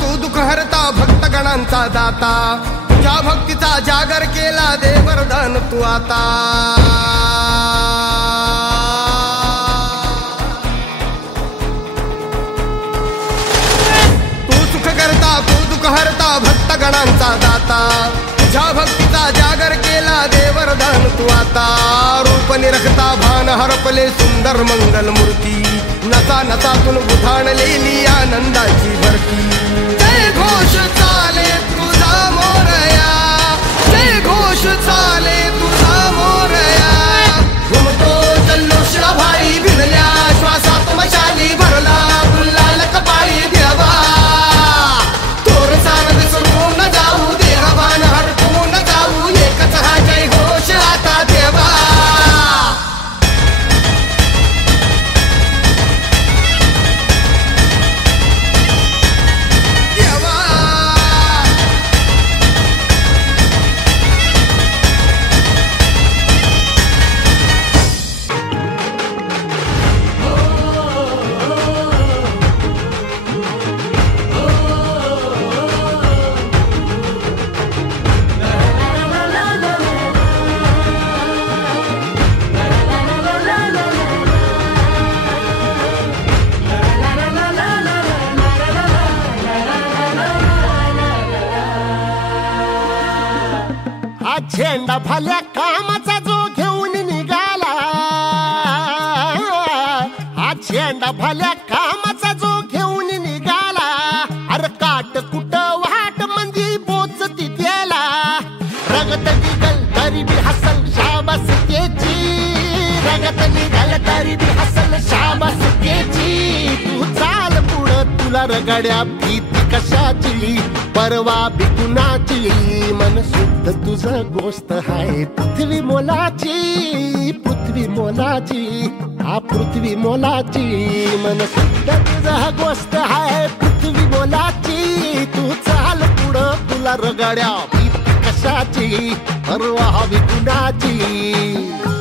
तू दुःख हरता भक्तगणांचा दाता तुझ्या भक्तीचा जागर केला दे वरदान तू आता तू सुख करता तू दुःख हरता भक्तगणांचा दाता तुझ्या भक्तीचा जागर केला दे वरदान तू आता रूप निरखता भान हरपले सुंदर मंगल मूर्ती नसा नसातून उधाणलेली आनंदाची भरती जय घोष चाले तुझा मोरया जय घोष चाले तुझा मोरया घुमतो जल्लोष भाई भिडल्या श्वासात मशाली भरला गुलाल कपाळी देवा तोर सारद सुरून जाऊ देहवान हरपून जाऊ एकच हा जय घोष आता देवा झेंडा भल्या कामाचा जो घेऊन निघाला हा झेंडा भल्या कामाचा जो घेऊन निघाला अरे काट कुट वाट मंदी पोचती त्याला रगत निघल तरी बी हसल शाबास त्याची रगत निघल तरी बी हसल शाबास त्याची तू चाल पुढं तुला रगड्या भीती कशाची परवा बी कुणाची मन शुद्ध तुझं गोष्ट आहे पृथ्वी मोलाची हा पृथ्वी मोलाची मन शुद्ध तुझं गोष्ट आहे पृथ्वी मोलाची तू चाल पुढं तुला रगड्या भीती कशाची परवा बी कुणाची